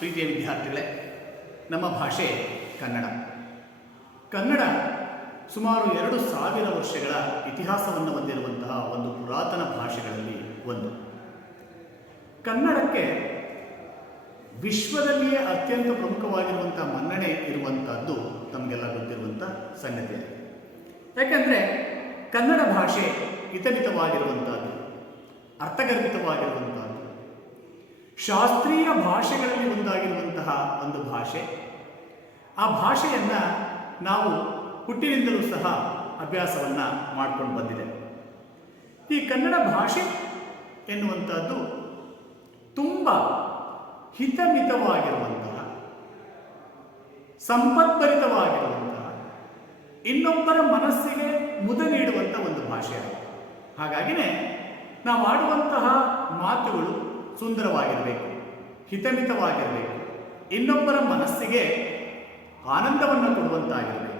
ಪ್ರೀತಿಯ ವಿದ್ಯಾರ್ಥಿಗಳೇ, ನಮ್ಮ ಭಾಷೆ ಕನ್ನಡ. ಕನ್ನಡ ಸುಮಾರು 2000 ವರ್ಷಗಳ ಇತಿಹಾಸವನ್ನು ಹೊಂದಿರುವಂತಹ ಒಂದು ಪುರಾತನ ಭಾಷೆಗಳಲ್ಲಿ ಒಂದು. ಕನ್ನಡಕ್ಕೆ ವಿಶ್ವದಲ್ಲಿಯೇ ಅತ್ಯಂತ ಪ್ರಮುಖವಾಗಿರುವಂಥ ಮನ್ನಣೆ ಇರುವಂಥದ್ದು ನಮಗೆಲ್ಲ ಗೊತ್ತಿರುವಂಥ ಸಂಗತಿ. ಯಾಕೆಂದರೆ ಕನ್ನಡ ಭಾಷೆ ಹಿತಮಿತವಾಗಿರುವಂಥದ್ದು, ಅರ್ಥಗರ್ಭಿತವಾಗಿರುವಂಥದ್ದು, ಶಾಸ್ತ್ರೀಯ ಭಾಷೆಗಳಲ್ಲಿ ಒಂದಾಗಿರುವಂತಹ ಒಂದು ಭಾಷೆ. ಆ ಭಾಷೆಯನ್ನು ನಾವು ಹುಟ್ಟಿನಿಂದಲೂ ಸಹ ಅಭ್ಯಾಸವನ್ನು ಮಾಡ್ಕೊಂಡು ಬಂದಿದೆ. ಈ ಕನ್ನಡ ಭಾಷೆ ಎನ್ನುವಂಥದ್ದು ತುಂಬ ಹಿತಮಿತವಾಗಿರುವಂತಹ, ಸಂಪದ್ಭರಿತವಾಗಿರುವಂತಹ, ಇನ್ನೊಬ್ಬರ ಮನಸ್ಸಿಗೆ ಮುದ ನೀಡುವಂಥ ಒಂದು ಭಾಷೆ. ಹಾಗಾಗಿನೇ ನಾವು ಆಡುವಂತಹ ಮಾತುಗಳು ಸುಂದರವಾಗಿರಬೇಕು, ಹಿತಮಿತವಾಗಿರಬೇಕು, ಇನ್ನೊಬ್ಬರ ಮನಸ್ಸಿಗೆ ಆನಂದವನ್ನು ಕೊಡುವಂತಾಗಿರಬೇಕು.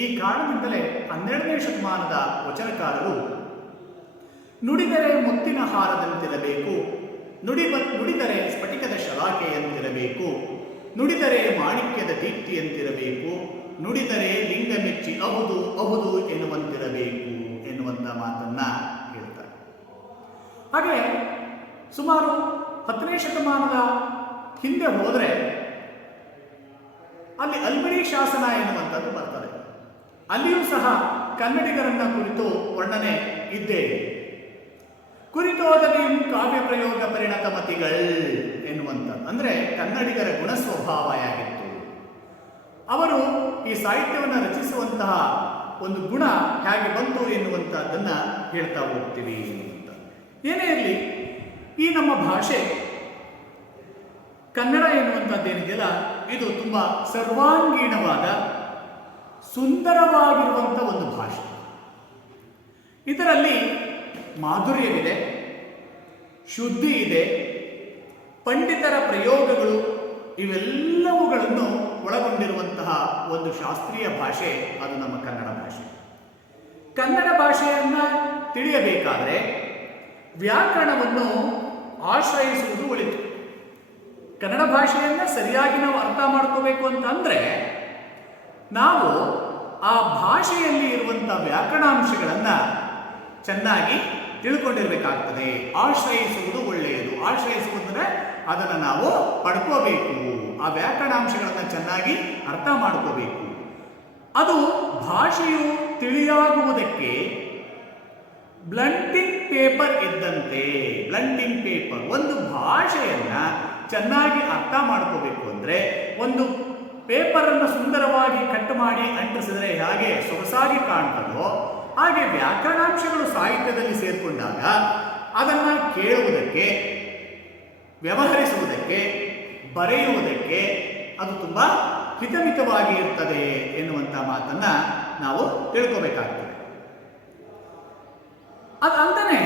ಈ ಕಾರಣದಿಂದಲೇ 12ನೇ ಶತಮಾನದ ವಚನಕಾರರು ನುಡಿದರೆ ಮುತ್ತಿನ ಹಾರದಂತಿರಬೇಕು, ನುಡಿದರೆ ಸ್ಫಟಿಕದ ಶಲಾಕೆಯಂತಿರಬೇಕು, ನುಡಿದರೆ ಮಾಣಿಕ್ಯದ ದೀಪ್ತಿಯಂತಿರಬೇಕು, ನುಡಿದರೆ ಲಿಂಗ ಮೆಚ್ಚಿ ಅಹುದು ಅಹುದು ಎನ್ನುವಂತಿರಬೇಕು ಎನ್ನುವಂಥ ಮಾತನ್ನ ಹೇಳ್ತಾರೆ. ಹಾಗೆ ಸುಮಾರು 10ನೇ ಶತಮಾನದ ಹಿಂದೆ ಹೋದರೆ ಅಲ್ಲಿ ಅಲ್ಮಿಡಿ ಶಾಸನ ಎನ್ನುವಂಥದ್ದು ಬರ್ತದೆ. ಅಲ್ಲಿಯೂ ಸಹ ಕನ್ನಡಿಗರನ್ನ ಕುರಿತು ವರ್ಣನೆ ಇದ್ದೇ ಇದೆ. ಕುರಿತೋದನೆಯು ಕಾವ್ಯ ಪ್ರಯೋಗ ಪರಿಣತ ಮತಿಗಳು ಎನ್ನುವಂಥದ್ದು, ಅಂದರೆ ಕನ್ನಡಿಗರ ಗುಣ ಸ್ವಭಾವಯಾಗಿತ್ತು. ಅವರು ಈ ಸಾಹಿತ್ಯವನ್ನು ರಚಿಸುವಂತಹ ಒಂದು ಗುಣ ಹೇಗೆ ಬಂತು ಎನ್ನುವಂಥದ್ದನ್ನು ಹೇಳ್ತಾ ಹೋಗ್ತೀವಿ ಅಂತ. ಏನೇ ಇರಲಿ, ಈ ನಮ್ಮ ಭಾಷೆ ಕನ್ನಡ ಎನ್ನುವಂಥದ್ದೇನಿದೆಯಲ್ಲ, ಇದು ತುಂಬ ಸರ್ವಾಂಗೀಣವಾದ ಸುಂದರವಾಗಿರುವಂಥ ಒಂದು ಭಾಷೆ. ಇದರಲ್ಲಿ ಮಾಧುರ್ಯವಿದೆ, ಶುದ್ಧಿ ಇದೆ, ಪಂಡಿತರ ಪ್ರಯೋಗಗಳು ಇವೆಲ್ಲವುಗಳನ್ನು ಒಳಗೊಂಡಿರುವಂತಹ ಒಂದು ಶಾಸ್ತ್ರೀಯ ಭಾಷೆ ಅದು ನಮ್ಮ ಕನ್ನಡ ಭಾಷೆ. ಕನ್ನಡ ಭಾಷೆಯನ್ನು ತಿಳಿಯಬೇಕಾದರೆ ವ್ಯಾಕರಣವನ್ನು ಆಶ್ರಯಿಸುವುದು ಒಳಿತು. ಕನ್ನಡ ಭಾಷೆಯನ್ನು ಸರಿಯಾಗಿ ನಾವು ಅರ್ಥ ಮಾಡ್ಕೋಬೇಕು ಅಂತಂದರೆ ನಾವು ಆ ಭಾಷೆಯಲ್ಲಿ ಇರುವಂಥ ವ್ಯಾಕರಣಾಂಶಗಳನ್ನು ಚೆನ್ನಾಗಿ ತಿಳ್ಕೊಂಡಿರಬೇಕಾಗ್ತದೆ. ಆಶ್ರಯಿಸುವುದು ಒಳ್ಳೆಯದು. ಆಶ್ರಯಿಸುವುದಂದರೆ ಅದನ್ನು ನಾವು ಪಡ್ಕೋಬೇಕು, ಆ ವ್ಯಾಕರಣಾಂಶಗಳನ್ನು ಚೆನ್ನಾಗಿ ಅರ್ಥ ಮಾಡ್ಕೋಬೇಕು. ಅದು ಭಾಷೆಯು ತಿಳಿಯಾಗುವುದಕ್ಕೆ ಬ್ಲಂಟಿಂಗ್ ಪೇಪರ್ ಇದ್ದಂತೆ. ಬ್ಲಂಟಿಂಗ್ ಪೇಪರ್, ಒಂದು ಭಾಷೆಯನ್ನು ಚೆನ್ನಾಗಿ ಅರ್ಥ ಮಾಡ್ಕೋಬೇಕು ಅಂದರೆ ಒಂದು ಪೇಪರನ್ನು ಸುಂದರವಾಗಿ ಕಟ್ ಮಾಡಿ ಅಂಟಿಸಿದರೆ ಹೇಗೆ ಸೊಗಸಾಗಿ ಕಾಣ್ತದೋ ಹಾಗೆ ವ್ಯಾಕರಣಾಂಶಗಳು ಸಾಹಿತ್ಯದಲ್ಲಿ ಸೇರಿಕೊಂಡಾಗ ಅದನ್ನು ಕೇಳುವುದಕ್ಕೆ, ವ್ಯವಹರಿಸುವುದಕ್ಕೆ, ಬರೆಯುವುದಕ್ಕೆ ಅದು ತುಂಬ ಹಿತಮಿತವಾಗಿ ಇರ್ತದೆ ಎನ್ನುವಂಥ ಮಾತನ್ನು ನಾವು ತಿಳ್ಕೋಬೇಕಾಗ್ತದೆ. ಅದಲ್ಲದೆ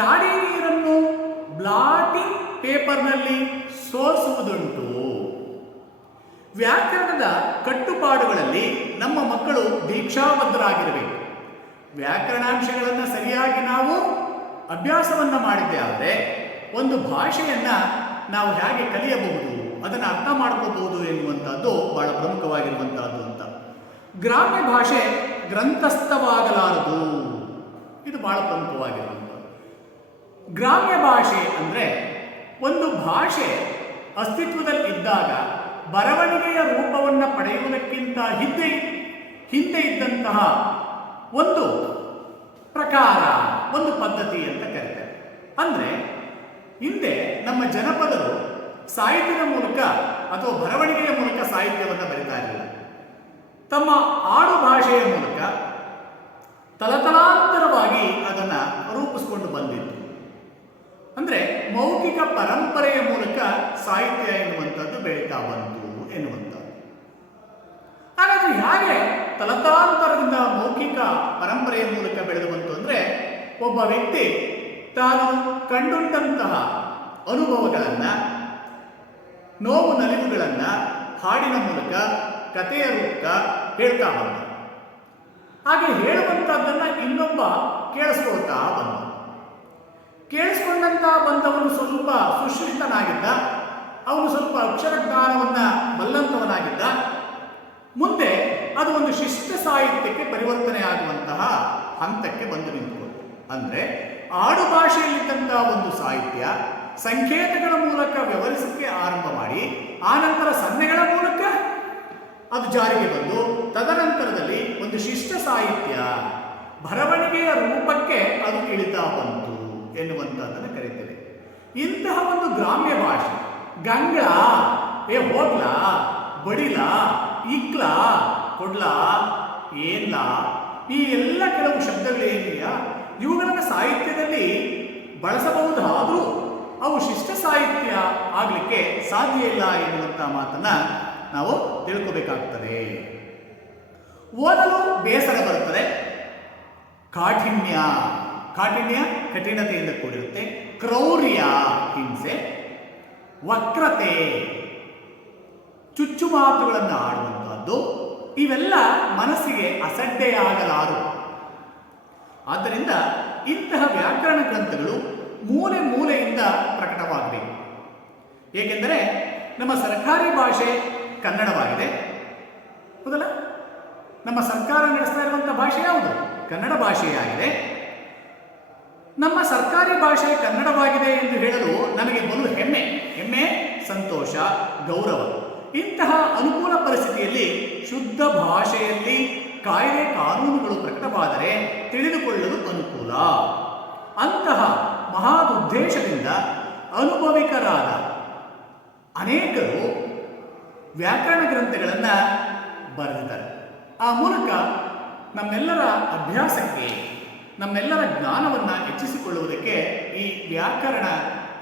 ರಾಡಿ ನೀರನ್ನು ಬ್ಲಾಟಿಂಗ್ ಪೇಪರ್ನಲ್ಲಿ ಸೋಸುವುದುಂಟು. ವ್ಯಾಕರಣದ ಕಟ್ಟುಪಾಡುಗಳಲ್ಲಿ ನಮ್ಮ ಮಕ್ಕಳು ದೀಕ್ಷಾಬದ್ಧರಾಗಿರಬೇಕು. ವ್ಯಾಕರಣಾಂಶಗಳನ್ನು ಸರಿಯಾಗಿ ನಾವು ಅಭ್ಯಾಸವನ್ನು ಮಾಡಿದ್ದೆ ಆದರೆ ಒಂದು ಭಾಷೆಯನ್ನು ನಾವು ಹೇಗೆ ಕಲಿಯಬಹುದು, ಅದನ್ನು ಅರ್ಥ ಮಾಡ್ಕೋಬಹುದು ಎನ್ನುವಂಥದ್ದು ಬಹಳ ಪ್ರಮುಖವಾಗಿರುವಂಥದ್ದು ಅಂತ. ಗ್ರಾಮ್ಯ ಭಾಷೆ ಗ್ರಂಥಸ್ಥವಾಗಲಾರದು, ಇದು ಬಹಳ ಪ್ರಮುಖವಾಗಿರುವಂಥದ್ದು. ಗ್ರಾಮ್ಯ ಭಾಷೆ ಅಂದರೆ ಒಂದು ಭಾಷೆ ಅಸ್ತಿತ್ವದಲ್ಲಿ ಇದ್ದಾಗ ಬರವಣಿಗೆಯ ರೂಪವನ್ನು ಪಡೆಯುವುದಕ್ಕಿಂತ ಹಿಂದೆ ಇದ್ದಂತಹ ಒಂದು ಪ್ರಕಾರ, ಒಂದು ಪದ್ಧತಿ ಅಂತ ಕರೀತಾರೆ. ಅಂದರೆ ಹಿಂದೆ ನಮ್ಮ ಜನಪದರು ಸಾಹಿತ್ಯದ ಮೂಲಕ ಅಥವಾ ಬರವಣಿಗೆಯ ಮೂಲಕ ಸಾಹಿತ್ಯವನ್ನು ಬರಿತಾ ಇರಲಿಲ್ಲ. ತಮ್ಮ ಆಡು ಭಾಷೆಯ ಮೂಲಕ ತಲತಲಾಂತರವಾಗಿ ಅದನ್ನು ರೂಪಿಸ್ಕೊಂಡು ಬಂದಿತ್ತು. ಅಂದರೆ ಮೌಖಿಕ ಪರಂಪರೆಯ ಮೂಲಕ ಸಾಹಿತ್ಯ ಎನ್ನುವಂಥದ್ದು ಬೆಳೀತಾ ಬಂತು ಎನ್ನುವಂಥದ್ದು. ಹಾಗಾದರೆ ಹೇಗೆ ತಲತಾಂತರದಿಂದ ಮೌಖಿಕ ಪರಂಪರೆಯ ಮೂಲಕ ಬೆಳೆದು ಬಂತು ಅಂದರೆ ಒಬ್ಬ ವ್ಯಕ್ತಿ ತಾನು ಕಂಡುಂಡಂತಹ ಅನುಭವಗಳನ್ನು, ನೋವು ನಲಿವುಗಳನ್ನು ಹಾಡಿನ ಮೂಲಕ, ಕಥೆಯ ರೂಪ ಹೇಳ್ತಾ ಬಂದ. ಹಾಗೆ ಹೇಳುವಂಥದ್ದನ್ನು ಇನ್ನೊಬ್ಬ ಕೇಳಿಸ್ಕೊಳ್ತಾ ಬಂದ. ಕೇಳಿಸ್ಕೊಂಡಂತ ಬಂದವನು ಸ್ವಲ್ಪ ಸುಶಿಷ್ಟನಾಗಿದ್ದ, ಅವನು ಸ್ವಲ್ಪ ಒಂದು ಶಿಷ್ಟ ಸಾಹಿತ್ಯಕ್ಕೆ ಪರಿವರ್ತನೆ ಆಗುವಂತಹ ಹಂತಕ್ಕೆ ಬಂದು ನಿಂತುಕೊಂಡು, ಅಂದರೆ ಆಡು ಭಾಷೆಯಲ್ಲಿದ್ದಂತಹ ಒಂದು ಸಾಹಿತ್ಯ ಸಂಕೇತಗಳ ಮೂಲಕ ವ್ಯವಹರಿಸಕ್ಕೆ ಆರಂಭ ಮಾಡಿ ಆನಂತರ ಸನ್ನೆಗಳ ಮೂಲಕ ಅದು ಜಾರಿಗೆ ಬಂದು ತದನಂತರದಲ್ಲಿ ಒಂದು ಶಿಷ್ಟ ಸಾಹಿತ್ಯ ಬರವಣಿಗೆಯ ರೂಪಕ್ಕೆ ಅದು ಇಳಿತಾ ಬಂತು ಎನ್ನುವಂಥದ್ದನ್ನು ಕರೀತೇವೆ. ಇಂತಹ ಒಂದು ಗ್ರಾಮ್ಯ ಭಾಷೆ ಗಂಗಳ, ಏ ಹೋಗ್ಲಾ, ಬಡಿಲ, ಇಕ್ಲ, ಕೊಡ್ಲ, ಏನ್ಲ, ಈ ಎಲ್ಲ ಕೆಲವು ಶಬ್ದಗಳೇನಿದೆಯಾ ಇವುಗಳನ್ನು ಸಾಹಿತ್ಯದಲ್ಲಿ ಬಳಸಬಹುದಾದರೂ ಅವು ಶಿಷ್ಟ ಸಾಹಿತ್ಯ ಆಗಲಿಕ್ಕೆ ಸಾಧ್ಯ ಇಲ್ಲ ಎನ್ನುವಂಥ ಮಾತನ್ನ ನಾವು ತಿಳ್ಕೋಬೇಕಾಗ್ತದೆ. ಓದಲು ಬೇಸರ ಬರುತ್ತದೆ, ಕಾಠಿಣ್ಯ ಕಠಿಣತೆಯಿಂದ ಕೂಡಿರುತ್ತೆ, ಕ್ರೌರ್ಯ ಹಿಂಸೆ, ವಕ್ರತೆ ಚುಚ್ಚು ಮಾತುಗಳನ್ನು ಆಡುವಂತಹದ್ದು, ಇವೆಲ್ಲ ಮನಸ್ಸಿಗೆ ಅಸಡ್ಡೆಯಾಗಲಾರು. ಆದ್ದರಿಂದ ಇಂತಹ ವ್ಯಾಕರಣ ಗ್ರಂಥಗಳು ಮೂಲೆ ಮೂಲೆಯಿಂದ ಪ್ರಕಟವಾಗಬೇಕು. ಏಕೆಂದರೆ ನಮ್ಮ ಸರ್ಕಾರಿ ಭಾಷೆ ಕನ್ನಡವಾಗಿದೆ, ಹೌದಲ್ಲ? ನಮ್ಮ ಸರ್ಕಾರ ನಡೆಸ್ತಾ ಇರುವಂಥ ಭಾಷೆ ಯಾವುದು? ಕನ್ನಡ ಭಾಷೆಯಾಗಿದೆ. ನಮ್ಮ ಸರ್ಕಾರಿ ಭಾಷೆ ಕನ್ನಡವಾಗಿದೆ ಎಂದು ಹೇಳಲು ನಮಗೆ ಬಲು ಹೆಮ್ಮೆ, ಸಂತೋಷ, ಗೌರವ. ಇಂತಹ ಅನುಕೂಲ ಪರಿಸ್ಥಿತಿಯಲ್ಲಿ ಶುದ್ಧ ಭಾಷೆಯಲ್ಲಿ ಕಾಯ್ದೆ ಕಾನೂನುಗಳು ಪ್ರಕಟವಾದರೆ ತಿಳಿದುಕೊಳ್ಳಲು ಅನುಕೂಲ. ಅಂತಹ ಮಹಾದುದ್ದೇಶದಿಂದ ಅನುಭವಿಕರಾದ ಅನೇಕರು ವ್ಯಾಕರಣ ಗ್ರಂಥಗಳನ್ನು ಬರೆದಿದ್ದಾರೆ. ಆ ಮೂಲಕ ನಮ್ಮೆಲ್ಲರ ಅಭ್ಯಾಸಕ್ಕೆ, ನಮ್ಮೆಲ್ಲರ ಜ್ಞಾನವನ್ನು ಹೆಚ್ಚಿಸಿಕೊಳ್ಳುವುದಕ್ಕೆ ಈ ವ್ಯಾಕರಣ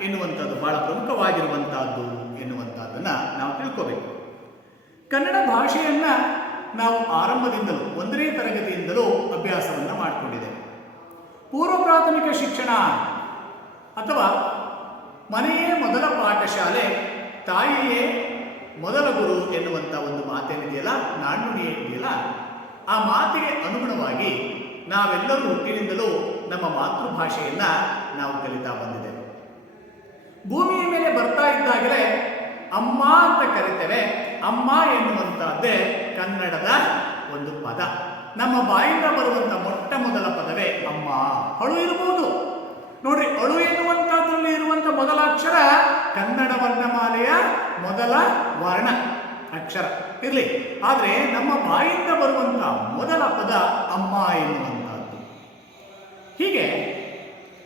ಎನ್ನುವಂಥದ್ದು ಬಹಳ ಪ್ರಮುಖವಾಗಿರುವಂತಹದ್ದು ಎನ್ನುವಂಥದ್ದನ್ನು ನಾವು ತಿಳ್ಕೋಬೇಕು. ಕನ್ನಡ ಭಾಷೆಯನ್ನು ನಾವು ಆರಂಭದಿಂದಲೂ 1ನೇ ತರಗತಿಯಿಂದಲೂ ಅಭ್ಯಾಸವನ್ನು ಮಾಡಿಕೊಂಡಿದ್ದೇವೆ. ಪೂರ್ವ ಪ್ರಾಥಮಿಕ ಶಿಕ್ಷಣ ಅಥವಾ ಮನೆಯೇ ಮೊದಲ ಪಾಠಶಾಲೆ, ತಾಯಿಯೇ ಮೊದಲ ಗುರು ಎನ್ನುವಂಥ ಒಂದು ಮಾತೇನಿದೆಯಲ್ಲ, ನಾಣ್ಣುಡಿ ಇದೆಯಲ್ಲ, ಆ ಮಾತಿಗೆ ಅನುಗುಣವಾಗಿ ನಾವೆಲ್ಲರೂ ಹುಟ್ಟಿನಿಂದಲೂ ನಮ್ಮ ಮಾತೃಭಾಷೆಯನ್ನು ನಾವು ಕಲಿತಾ ಬಂದಿದ್ದೇವೆ. ಭೂಮಿಯ ಮೇಲೆ ಬರ್ತಾ ಇದ್ದಾಗಲೇ ಅಮ್ಮ ಅಂತ ಕರಿತೇವೆ. ಅಮ್ಮ ಎನ್ನುವಂತಹದ್ದೇ ಕನ್ನಡದ ಒಂದು ಪದ. ನಮ್ಮ ಬಾಯಿಂದ ಬರುವಂಥ ಮೊಟ್ಟ ಮೊದಲ ಪದವೇ ಅಮ್ಮ. ಅಳು ಇರಬಹುದು ನೋಡ್ರಿ, ಅಳು ಎನ್ನುವಂಥದ್ರಲ್ಲಿ ಇರುವಂಥ ಮೊದಲ ಅಕ್ಷರ ಕನ್ನಡ ವರ್ಣಮಾಲೆಯ ಮೊದಲ ವರ್ಣ ಅಕ್ಷರ ಇರಲಿ, ಆದರೆ ನಮ್ಮ ಬಾಯಿಂದ ಬರುವಂಥ ಮೊದಲ ಪದ ಅಮ್ಮ ಎನ್ನುವಂಥದ್ದು. ಹೀಗೆ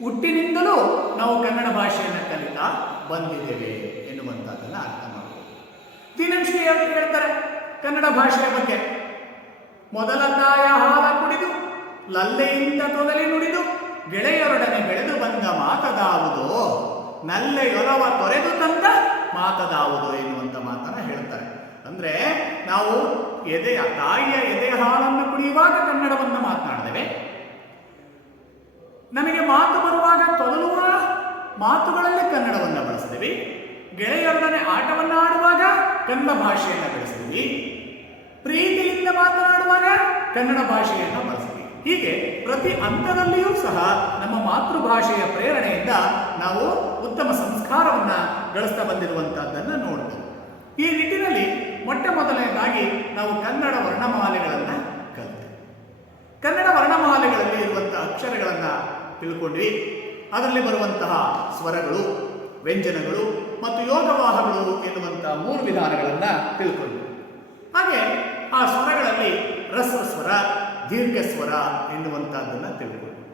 ಹುಟ್ಟಿನಿಂದಲೂ ನಾವು ಕನ್ನಡ ಭಾಷೆಯನ್ನು ಕಲಿತಾ ಬಂದಿದ್ದೇವೆ ಎನ್ನುವಂಥದ್ದನ್ನು ಅರ್ಥ ಮಾಡಬಹುದು. ದಿನಂಶ್ರೀ ಅವರು ಹೇಳ್ತಾರೆ ಕನ್ನಡ ಭಾಷೆಯ ಬಗ್ಗೆ, ಮೊದಲ ತಾಯ ಹಾಲ ಕುಡಿದು ಲಲ್ಲೆಯಿಂದ ತೊದಲಿ ನುಡಿದು ಗೆಳೆಯರೊಡನೆ ಬೆಳೆದು ಬಂದ ಮಾತದಾವುದು, ನಲ್ಲೆಯೊಲವ ತೊರೆದು ತಂದ ಮಾತದಾವುದು ಎನ್ನುವಂಥ ಮಾತನ್ನು ಹೇಳ್ತಾರೆ. ಅಂದರೆ ನಾವು ತಾಯಿಯ ಎದೆ ಹಾಲನ್ನು ಕುಡಿಯುವಾಗ ಕನ್ನಡವನ್ನು ಮಾತನಾಡಿದ್ದೇವೆ, ನಮಗೆ ಮಾತು ಬರುವಾಗ ತೊದಲುವ ಮಾತುಗಳಲ್ಲಿ ಕನ್ನಡವನ್ನು ಬಳಸಿದ್ವಿ, ಗೆಳೆಯರೊಡನೆ ಆಟವನ್ನು ಆಡುವಾಗ ಕನ್ನಡ ಭಾಷೆಯನ್ನು ಬಳಸಿದ್ವಿ, ಪ್ರೀತಿಯಿಂದ ಮಾತನಾಡುವಾಗ ಕನ್ನಡ ಭಾಷೆಯನ್ನು ಬಳಸಿದ್ವಿ. ಹೀಗೆ ಪ್ರತಿ ಹಂತದಲ್ಲಿಯೂ ಸಹ ನಮ್ಮ ಮಾತೃಭಾಷೆಯ ಪ್ರೇರಣೆಯಿಂದ ನಾವು ಉತ್ತಮ ಸಂಸ್ಕಾರವನ್ನು ಗಳಿಸ್ತಾ ಬಂದಿರುವಂತಹದ್ದನ್ನು ನೋಡ್ಬೋದು. ಈ ನಿಟ್ಟಿನಲ್ಲಿ ಮೊಟ್ಟ ಮೊದಲನೇದಾಗಿ ನಾವು ಕನ್ನಡ ವರ್ಣಮಾಲೆಗಳನ್ನು ಕಲಿತೇವೆ. ಕನ್ನಡ ವರ್ಣಮಾಲೆಗಳಲ್ಲಿ ಇರುವಂತಹ ಅಕ್ಷರಗಳನ್ನು ತಿಳ್ಕೊಂಡ್ವಿ. ಅದರಲ್ಲಿ ಬರುವಂತಹ ಸ್ವರಗಳು, ವ್ಯಂಜನಗಳು ಮತ್ತು ಯೋಗವಾಹಗಳು ಎನ್ನುವಂತಹ 3 ವಿಧಾನಗಳನ್ನು ತಿಳ್ಕೊಂಡ್ವಿ. ಹಾಗೆ ಆ ಸ್ವರಗಳಲ್ಲಿ ರಸ್ವ ಸ್ವರ, ದೀರ್ಘ ಸ್ವರ ಎನ್ನುವಂತಹದ್ದನ್ನು ತಿಳ್ಕೊಂಡ್ವಿ.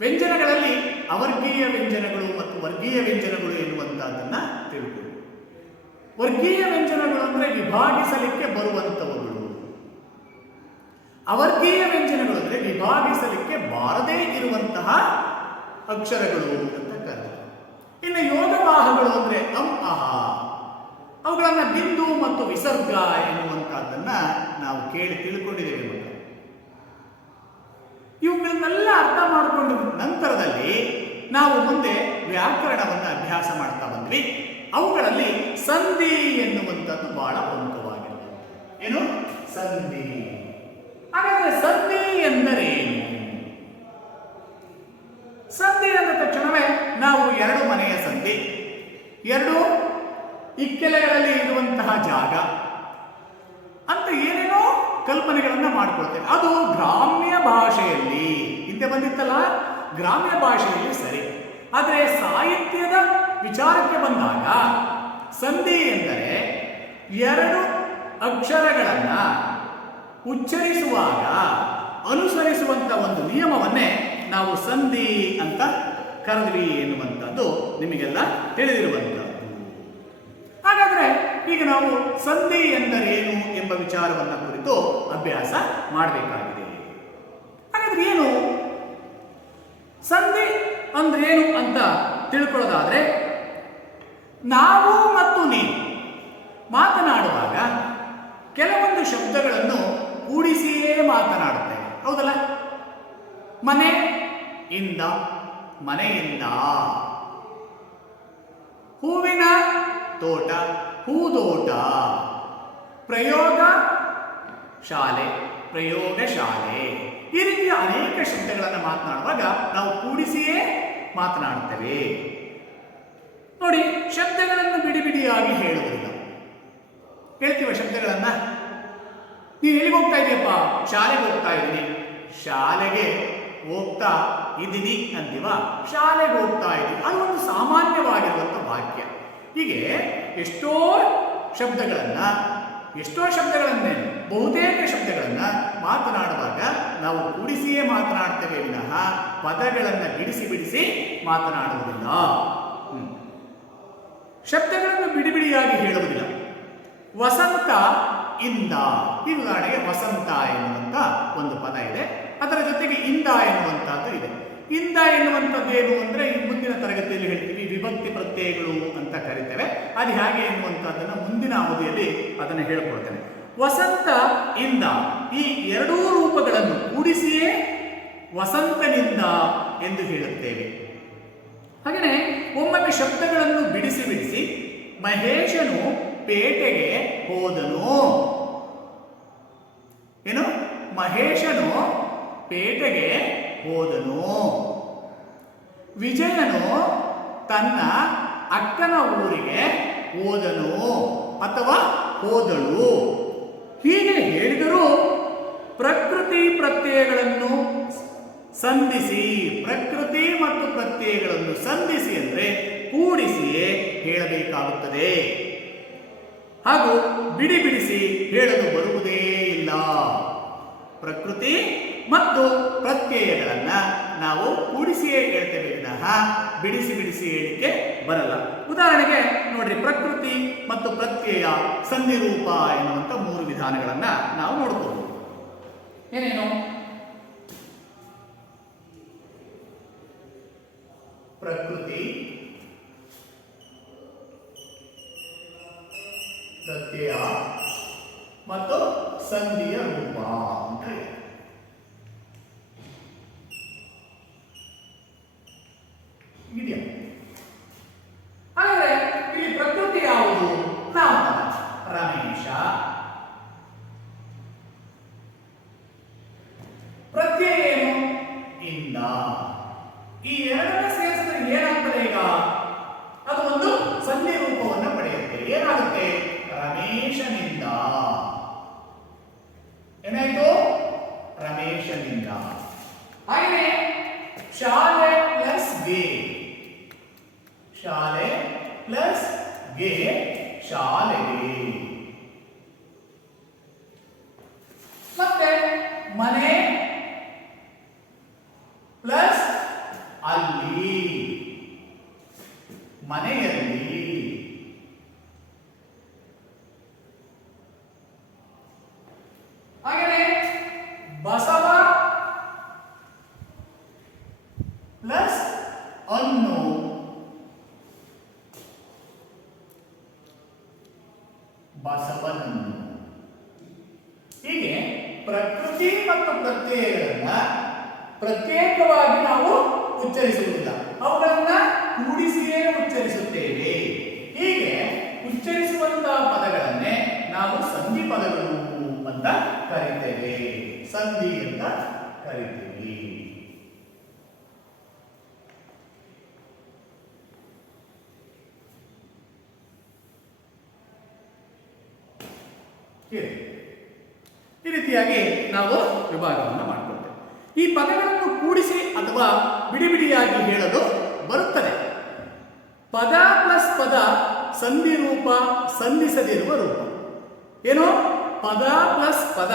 ವ್ಯಂಜನಗಳಲ್ಲಿ ಅವರ್ಗೀಯ ವ್ಯಂಜನಗಳು ಮತ್ತು ವರ್ಗೀಯ ವ್ಯಂಜನಗಳು ಎನ್ನುವಂತಹದ್ದನ್ನು ತಿಳ್ಕೊಂಡ್ವಿ. ವರ್ಗೀಯ ವ್ಯಂಜನಗಳು ಅಂದರೆ ವಿಭಾಗಿಸಲಿಕ್ಕೆ ಬರುವಂಥವುಗಳು, ಅವರ್ಗೀಯ ವ್ಯಂಜನಗಳು ಅಂದರೆ ವಿಭಾಗಿಸಲಿಕ್ಕೆ ಬಾರದೇ ಇರುವಂತಹ ಅಕ್ಷರಗಳು ಅಂತ ಕರೆದು. ಇನ್ನು ಯೋಗವಾಹಗಳು ಅಂದರೆ ಅಹ, ಅವುಗಳನ್ನು ಬಿಂದು ಮತ್ತು ವಿಸರ್ಗ ಎನ್ನುವಂತಹದ್ದನ್ನು ನಾವು ಕೇಳಿ ತಿಳ್ಕೊಂಡಿದ್ದೇವೆ ಮಕ್ಕಳು. ಇವುಗಳನ್ನೆಲ್ಲ ಅರ್ಥ ಮಾಡಿಕೊಂಡ ನಂತರದಲ್ಲಿ ನಾವು ಮುಂದೆ ವ್ಯಾಕರಣವನ್ನು ಅಭ್ಯಾಸ ಮಾಡ್ತಾ ಬಂದ್ವಿ. ಅವುಗಳಲ್ಲಿ ಸಂಧಿ ಎನ್ನುವಂಥದ್ದು ಬಹಳ ಪ್ರಮುಖವಾಗಿದೆ. ಏನು ಸಂಧಿ? ಹಾಗಾದ್ರೆ ಸಂಧಿ ಎಂದರೇನು? ಸಂಧಿ ಅಂದ ತಕ್ಷಣವೇ ನಾವು 2 ಮನೆಯ ಸಂಧಿ, 2 ಇಕ್ಕೆಲೆಗಳಲ್ಲಿ ಇರುವಂತಹ ಜಾಗ ಅಂತ ಏನೇನೋ ಕಲ್ಪನೆಗಳನ್ನು ಮಾಡ್ಕೊಳ್ತೇವೆ. ಅದು ಗ್ರಾಮ್ಯ ಭಾಷೆಯಲ್ಲಿ ಹಿಂದೆ ಬಂದಿತ್ತಲ್ಲ, ಗ್ರಾಮ್ಯ ಭಾಷೆಯಲ್ಲಿ ಸರಿ. ಆದರೆ ಸಾಹಿತ್ಯದ ವಿಚಾರಕ್ಕೆ ಬಂದಾಗ ಸಂಧಿ ಎಂದರೆ ಎರಡು ಅಕ್ಷರಗಳನ್ನು ಉಚ್ಚರಿಸುವಾಗ ಅನುಸರಿಸುವಂಥ ಒಂದು ನಿಯಮವನ್ನೇ ನಾವು ಸಂಧಿ ಅಂತ ಕರೆದ್ವಿ ಎನ್ನುವಂಥದ್ದು ನಿಮಗೆಲ್ಲ ತಿಳಿದಿರುವಂಥದ್ದು. ಹಾಗಾದರೆ ಈಗ ನಾವು ಸಂಧಿ ಎಂದರೇನು ಎಂಬ ವಿಚಾರವನ್ನು ಕುರಿತು ಅಭ್ಯಾಸ ಮಾಡಬೇಕಾಗಿದೆ. ಹಾಗಾದ್ರೆ ಏನು ಸಂಧಿ ಅಂದ್ರೇನು ಅಂತ ತಿಳ್ಕೊಳ್ಳೋದಾದ್ರೆ, ನಾವು ಮತ್ತು ನೀವು ಮಾತನಾಡುವಾಗ ಕೆಲವೊಂದು ಶಬ್ದಗಳನ್ನು ಕೂಡಿಸಿಯೇ ಮಾತನಾಡುತ್ತೇವೆ, ಹೌದಲ್ಲ? ಮನೆ ಇಂದ, ಮನೆಯಿಂದ. ಹೂವಿನ ತೋಟ, ಹೂದೋಟ. ಪ್ರಯೋಗ ಶಾಲೆ, ಪ್ರಯೋಗ ಶಾಲೆ. ಈ ರೀತಿಯ ಅನೇಕ ಶಬ್ದಗಳನ್ನು ಮಾತನಾಡುವಾಗ ನಾವು ಕೂಡಿಸಿಯೇ ಮಾತನಾಡುತ್ತೇವೆ. ನೋಡಿ, ಶಬ್ದಗಳನ್ನು ಬಿಡಿ ಬಿಡಿಯಾಗಿ ಹೇಳುವುದಿಲ್ಲ. ಹೇಳ್ತೀವ ಶಬ್ದಗಳನ್ನ. ನೀನು ಎಲ್ಲಿಗೆ ಹೋಗ್ತಾ ಇದೆಯಪ್ಪ? ಶಾಲೆಗೆ ಹೋಗ್ತಾ ಇದ್ದೀನಿ. ಶಾಲೆಗೆ ಹೋಗ್ತಾ ಇದ್ದೀನಿ ಅಂತೀವ, ಶಾಲೆಗೆ ಹೋಗ್ತಾ ಇದ್ದೀನಿ. ಅದು ಒಂದು ಸಾಮಾನ್ಯವಾಗಿರುವಂಥ ವಾಕ್ಯ. ಹೀಗೆ ಎಷ್ಟೋ ಶಬ್ದಗಳನ್ನೇ ಬಹುತೇಕ ಶಬ್ದಗಳನ್ನು ಮಾತನಾಡುವಾಗ ನಾವು ಕೂಡಿಸಿಯೇ ಮಾತನಾಡ್ತೇವೆ ವಿನಃ ಪದಗಳನ್ನು ಬಿಡಿಸಿ ಬಿಡಿಸಿ ಮಾತನಾಡುವುದಿಲ್ಲ. ಶಬ್ದಗಳನ್ನು ಬಿಡಿ ಬಿಡಿಯಾಗಿ ಹೇಳುವುದಿಲ್ಲ. ವಸಂತ ಇಂದ, ಈ ಉದಾಹರಣೆಗೆ ವಸಂತ ಎನ್ನುವಂಥ ಒಂದು ಪದ ಇದೆ, ಅದರ ಜೊತೆಗೆ ಇಂದ ಎನ್ನುವಂಥದ್ದು ಇದೆ. ಇಂದ ಎನ್ನುವಂಥದ್ದು ಏನು ಅಂದರೆ, ಈ ಮುಂದಿನ ತರಗತಿಯಲ್ಲಿ ಹೇಳ್ತೀವಿ ವಿಭಕ್ತಿ ಪ್ರತ್ಯಯಗಳು ಅಂತ ಕರಿತೇವೆ. ಅದು ಹೇಗೆ ಎನ್ನುವಂಥದ್ದನ್ನು ಮುಂದಿನ ಅವಧಿಯಲ್ಲಿ ಅದನ್ನು ಹೇಳ್ಕೊಡ್ತೇನೆ. ವಸಂತ ಇಂದ, ಈ ಎರಡೂ ರೂಪಗಳನ್ನು ಕೂಡಿಸಿಯೇ ವಸಂತನಿಂದ ಎಂದು ಹೇಳುತ್ತೇವೆ. ಹಾಗೆಯೇ ಒಮ್ಮೊಮ್ಮೆ ಶಬ್ದಗಳನ್ನು ಬಿಡಿಸಿ ಬಿಡಿಸಿ ಮಹೇಶನು ಪೇಟೆಗೆ ಹೋದನು. ಏನು? ಮಹೇಶನು ಪೇಟೆಗೆ ಹೋದನು. ವಿಜಯನು ತನ್ನ ಅಕ್ಕನ ಊರಿಗೆ ಹೋದನು ಅಥವಾ ಹೋದಳು. ಹೀಗೆ ಹೇಳಿದರೂ ಪ್ರಕೃತಿ ಪ್ರತ್ಯಯಗಳನ್ನು ಸಂಧಿಸಿ, ಪ್ರಕೃತಿ ಮತ್ತು ಪ್ರತ್ಯಯಗಳನ್ನು ಸಂಧಿಸಿ ಅಂದರೆ ಕೂಡಿಸಿಯೇ ಹೇಳಬೇಕಾಗುತ್ತದೆ. ಹಾಗೂ ಬಿಡಿ ಬಿಡಿಸಿ ಹೇಳಲು ಬರುವುದೇ ಇಲ್ಲ. ಪ್ರಕೃತಿ ಮತ್ತು ಪ್ರತ್ಯಯಗಳನ್ನು ನಾವು ಕೂಡಿಸಿಯೇ ಹೇಳ್ತೇವೆ ವಿನಃ ಬಿಡಿಸಿ ಬಿಡಿಸಿ ಹೇಳಿಕೆ ಬರಲ್ಲ. ಉದಾಹರಣೆಗೆ ನೋಡ್ರಿ, ಪ್ರಕೃತಿ ಮತ್ತು ಪ್ರತ್ಯಯ ಸಂಧಿರೂಪ ಎನ್ನುವಂಥ 3 ವಿಧಾನಗಳನ್ನು ನಾವು ನೋಡ್ಕೋಬಹುದು. ಏನೇನು? ಪ್ರಕೃತಿ, ಪ್ರತ್ಯಯ ಮತ್ತು ಸಂಧಿಯ ರೂಪ ಅಂತ ಇದೆ. ಇದೆಯಾ? ಹಾಗಾದ್ರೆ ಇಲ್ಲಿ ಪ್ರಕೃತಿ ಯಾವುದು? ನಾಮಪದ ರಮೇಶ. ಪ್ರತ್ಯಯ ಏನು? ಇಂದ. ಈ ಎರಡನ್ನು ಸೇರಿಸಿದ್ರೆ ಏನಾಗ್ತದೆ? ಈಗ ಅದು ಒಂದು ಸಂಧಿ ರೂಪವನ್ನು ಪಡೆಯುತ್ತೆ. ಏನಾಗುತ್ತೆ? ರಮೇಶನಿಂದ. ಏನಾಯ್ತು? ರಮೇಶನಿಂದ. ಹಾಗೆ ಶಾಲೆ ಪ್ಲಸ್ ಗೆ, ಶಾಲೆ ಪ್ಲಸ್ ಗೆ ಶಾಲೆಗೆ. ಮತ್ತೆ ಮನೆ ಪ್ಲಸ್ ಅಲ್ಲಿ, ಮನೆಯಲ್ಲಿ. ಹಾಗೆಯೇ ಬಸವ ಪ್ಲಸ್ ಅನ್ನು, ಬಸವನನ್ನು. ಹೀಗೆ ಪ್ರಕೃತಿ ಮತ್ತು ಪ್ರತ್ಯಯಗಳನ್ನ ಪ್ರತ್ಯೇಕವಾಗಿ ನಾವು ಉಚ್ಚರಿಸುವುದಿಲ್ಲ, ಅವುಗಳನ್ನ ಕೂಡಿಸಿಯೇ ಉಚ್ಚರಿಸುತ್ತೇವೆ. ಹೀಗೆ ಉಚ್ಚರಿಸುವಂತಹ ಪದಗಳನ್ನೇ ನಾವು ಸಂಧಿ ಪದಗಳು ಅಂತ ಕರೀತೇವೆ, ಸಂಧಿ ಅಂತ ಕರೀತೀವಿ. ಈ ರೀತಿಯಾಗಿ ನಾವು ವಿಭಾಗವನ್ನು ಮಾಡಿಕೊಳ್ತೇವೆ. ಈ ಪದಗಳನ್ನು ಕೂಡಿಸಿ ಅಥವಾ ಬಿಡಿ ಬಿಡಿಯಾಗಿ ಹೇಳಲು ಬರುತ್ತದೆ. ಪದ ಪ್ಲಸ್ ಪದ ಸಂಧಿ ರೂಪ, ಸಂಧಿಸದಿರುವ ರೂಪ. ಏನು? ಪದ ಪ್ಲಸ್ ಪದ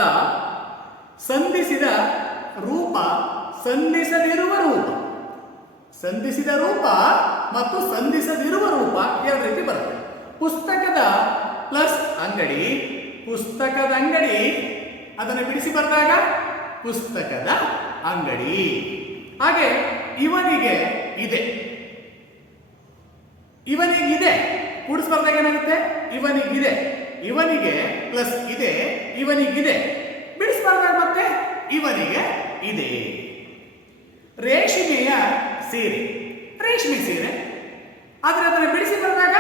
ಸಂಧಿಸಿದ ರೂಪ, ಸಂಧಿಸದಿರುವ ರೂಪ. ಸಂಧಿಸಿದ ರೂಪ ಮತ್ತು ಸಂಧಿಸದಿರುವ ರೂಪ ಎರಡು ರೀತಿ ಬರುತ್ತೆ. ಪುಸ್ತಕದ ಪ್ಲಸ್ ಅಂಗಡಿ, ಪುಸ್ತಕದ ಅಂಗಡಿ. ಅದನ್ನು ಬಿಡಿಸಿ ಬರೆದಾಗ ಪುಸ್ತಕದ ಅಂಗಡಿ. ಹಾಗೆ ಇವನಿಗೆ ಇದೆ, ಇವನಿಗಿದೆ ಕೂಡಿಸಿ ಬರೆದಾಗ ಏನಾಗುತ್ತೆ? ಇವನಿಗಿದೆ. ಇವನಿಗೆ ಪ್ಲಸ್ ಇದೆ, ಇವನಿಗಿದೆ. ಬಿಡಿಸಿ ಬರೆದಾಗ ಮತ್ತೆ ಇವನಿಗೆ ಇದೆ. ರೇಷ್ಮೆಯ ಸೀರೆ, ರೇಷ್ಮೆ ಸೀರೆ. ಆದರೆ ಅದನ್ನು ಬಿಡಿಸಿ ಬರೆದಾಗ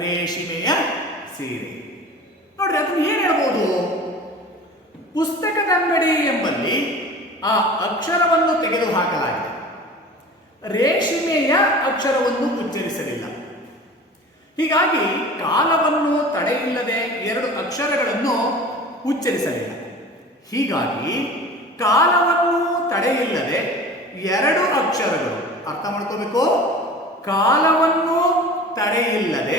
ರೇಷ್ಮೆಯ ಸೀರೆ. ನೋಡ್ರಿ, ಅದನ್ನು ಏನು ಹೇಳ್ಬೋದು? ಪುಸ್ತಕದ ಅಂಗಡಿ ಎಂಬಲ್ಲಿ ಆ ಅಕ್ಷರವನ್ನು ತೆಗೆದುಹಾಕಲಾಗಿದೆ, ರೇಷ್ಮೆಯ ಅಕ್ಷರವನ್ನು ಉಚ್ಚರಿಸಲಿಲ್ಲ. ಹೀಗಾಗಿ ಕಾಲವನ್ನು ತಡೆಯಿಲ್ಲದೆ ಎರಡು ಅಕ್ಷರಗಳನ್ನು ಉಚ್ಚರಿಸಲಿಲ್ಲ. ಹೀಗಾಗಿ ಕಾಲವನ್ನು ತಡೆಯಿಲ್ಲದೆ ಎರಡು ಅಕ್ಷರಗಳು, ಅರ್ಥ ಮಾಡ್ಕೋಬೇಕು, ಕಾಲವನ್ನು ತಡೆಯಿಲ್ಲದೆ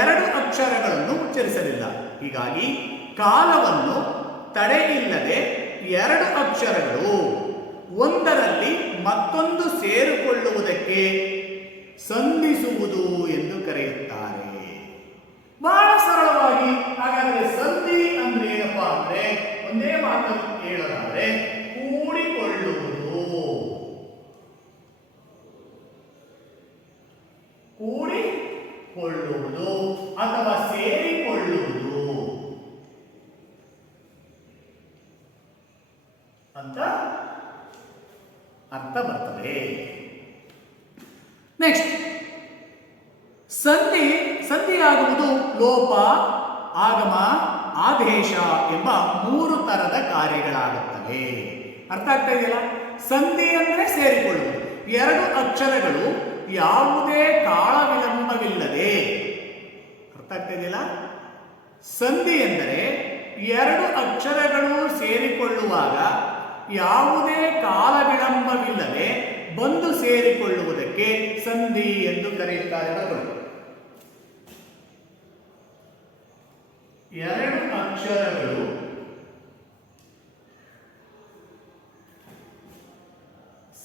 ಎರಡು ಅಕ್ಷರಗಳನ್ನು ಉಚ್ಚರಿಸಲಿಲ್ಲ. ಹೀಗಾಗಿ ಕಾಲವನ್ನು ತಡೆಯಿಲ್ಲದೆ ಎರಡು ಅಕ್ಷರಗಳು ಒಂದರಲ್ಲಿ ಮತ್ತೊಂದು ಸೇರಿಕೊಳ್ಳುವುದಕ್ಕೆ ಸಂಧಿಸುವುದು ಎಂದು ಕರೆಯುತ್ತಾರೆ. ಬಹಳ ಸರಳವಾಗಿ. ಹಾಗಾದರೆ ಸಂಧಿ ಅಂದ್ರೆ ಏನಪ್ಪಾ ಅಂದ್ರೆ, ಒಂದೇ ಮಾತನ್ನು ಹೇಳೋದಾದ್ರೆ ಕೂಡಿಕೊಳ್ಳುವುದು, ಕೂಡಿಕೊಳ್ಳುವುದು ಅಥವಾ ಸೇರಿಕೊಳ್ಳುವುದು ಅಂತ ಅರ್ಥ ಬರ್ತದೆ. ನೆಕ್ಸ್ಟ್, ಸಂಧಿಯಾಗುವುದು ಲೋಪ, ಆಗಮ, ಆದೇಶ ಎಂಬ ಮೂರು ತರದ ಕಾರ್ಯಗಳಾಗುತ್ತವೆ. ಅರ್ಥ ಆಗ್ತಾ ಇದೆಯಲ್ಲ? ಸಂಧಿ ಅಂದ್ರೆ ಸೇರಿಕೊಳ್ಳುವುದು. ಎರಡು ಅಕ್ಷರಗಳು ಯಾವುದೇ ಕಾಲ ವಿಳಂಬವಿಲ್ಲದೆ, ಅರ್ಥ ಆಗ್ತಾ ಇದೆಯಲ್ಲ? ಸಂಧಿ ಎಂದರೆ ಎರಡು ಅಕ್ಷರಗಳು ಸೇರಿಕೊಳ್ಳುವಾಗ ಯಾವುದೇ ಕಾಲ ವಿಳಂಬವಿಲ್ಲದೆ ಬಂದು ಸೇರಿಕೊಳ್ಳುವುದಕ್ಕೆ ಸಂಧಿ ಎಂದು ಕರೆಯುತ್ತಾರೆ. ಎರಡು ಅಕ್ಷರಗಳು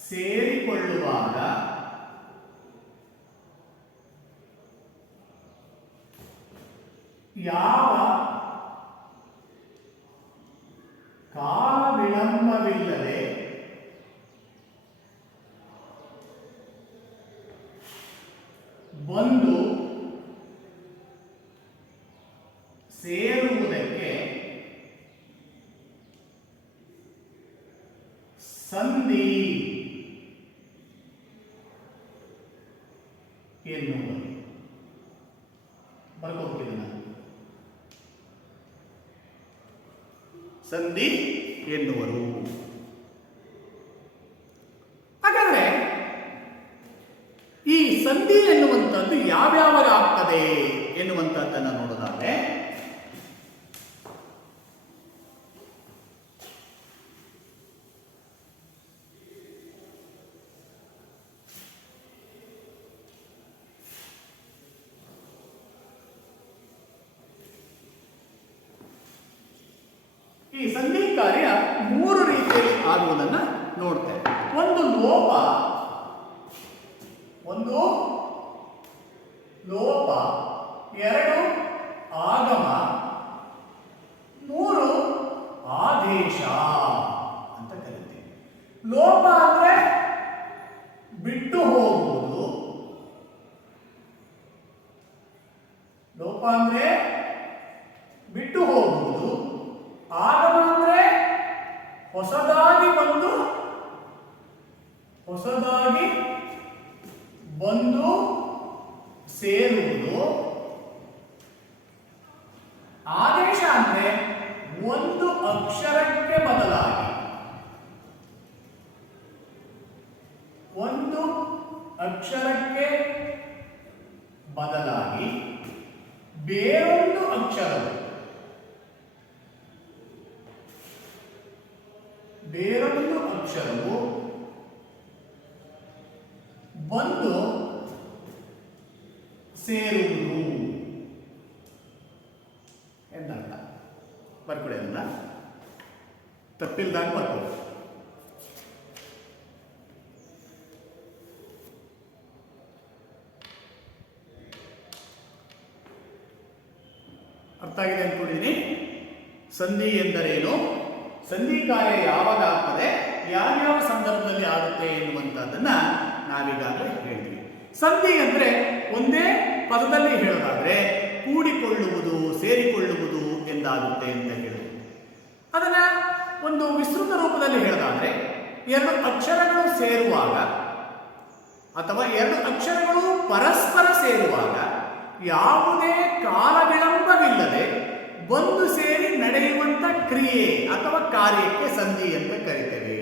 ಸೇರಿಕೊಳ್ಳುವಾಗ ಯಾವ ಕಾಲ ವಿಳಂಬವಿಲ್ಲದೆ ಬಂದು ಸೇರುವುದಕ್ಕೆ ಸಂಧಿ ಎನ್ನುವುದು. ಬರ್ಕೋಗ್ತೀನಿ ನಾನು. ಸಂಧಿ ಎನ್ನುವರು. ಹಾಗಾದ್ರೆ ಈ ಸಂಧಿ ಎನ್ನುವಂಥದ್ದು ಯಾವ್ಯಾವಾಗ ಆಗ್ತದೆ ಎನ್ನುವಂಥದ್ದನ್ನು ನೋಡೋದಾದ್ರೆ, ಈ ಸಂಧಿ ಕಾರ್ಯ ಮೂರು ರೀತಿಯಲ್ಲಿ ಆಗುವುದನ್ನು ನೋಡ್ತೇವೆ. ಒಂದು ಲೋಪ, ಎರಡು ಆಗಮ, ಮೂರು ಆದೇಶ ಅಂತ ಕರೀತೀವಿ. ಲೋಪ ಅಂದ್ರೆ ಬಿಟ್ಟು ಹೋಗುವುದು, ಲೋಪ ಅಂದ್ರೆ ಬಿಟ್ಟು ಹೋಗುವುದು. ಆಗಮ ಅಂದ್ರೆ ಹೊಸದಾಗಿ ಬಂದು ಸೇರುವುದು. ಆದೇಶ ಅಂದ್ರೆ ಒಂದು ಅಕ್ಷರಕ್ಕೆ ಬದಲಾಗಿ ಬೇರೊಂದು ಅಕ್ಷರವು ಅಕ್ಷರವು ಬಂದು ಸೇರುವುದು ಎಂದರ್ಥ. ಬರ್ಕೊಡಿ ಅದನ್ನ, ತಪ್ಪಿಲ್ದಾಗ ಬರ್ಕೊಡಿ. ಅರ್ಥ ಆಗಿದೆ ಅಂದ್ಕೊಂಡಿದ್ದೀನಿ. ಸಂಧಿ ಎಂದರೇನು, ಸಂಧಿ ಕಾರ್ಯ ಯಾವಾಗ ಆಗ್ತದೆ, ಯಾವ್ಯಾವ ಸಂದರ್ಭದಲ್ಲಿ ಆಗುತ್ತೆ ಎನ್ನುವಂಥದ್ದನ್ನ ನಾವೀಗಾಗಲೇ ಹೇಳ್ತೀವಿ. ಸಂಧಿ ಅಂದರೆ ಒಂದೇ ಪದದಲ್ಲಿ ಹೇಳೋದಾದ್ರೆ ಕೂಡಿಕೊಳ್ಳುವುದು, ಸೇರಿಕೊಳ್ಳುವುದು ಎಂದಾಗುತ್ತೆ ಅಂತ ಹೇಳಿ. ಅದನ್ನ ಒಂದು ವಿಸ್ತೃತ ರೂಪದಲ್ಲಿ ಹೇಳೋದಾದ್ರೆ ಎರಡು ಅಕ್ಷರಗಳು ಸೇರುವಾಗ ಅಥವಾ ಎರಡು ಅಕ್ಷರಗಳು ಪರಸ್ಪರ ಸೇರುವಾಗ ಯಾವುದೇ ಕಾಲ ವಿಳಂಬವಿಲ್ಲದೆ ಒಂದು ಸೇರಿ ನಡೆಯುವಂಥ ಕ್ರಿಯೆ ಅಥವಾ ಕಾರ್ಯಕ್ಕೆ ಸಂಧಿ ಅಂತ ಕರೀತೇವೆ.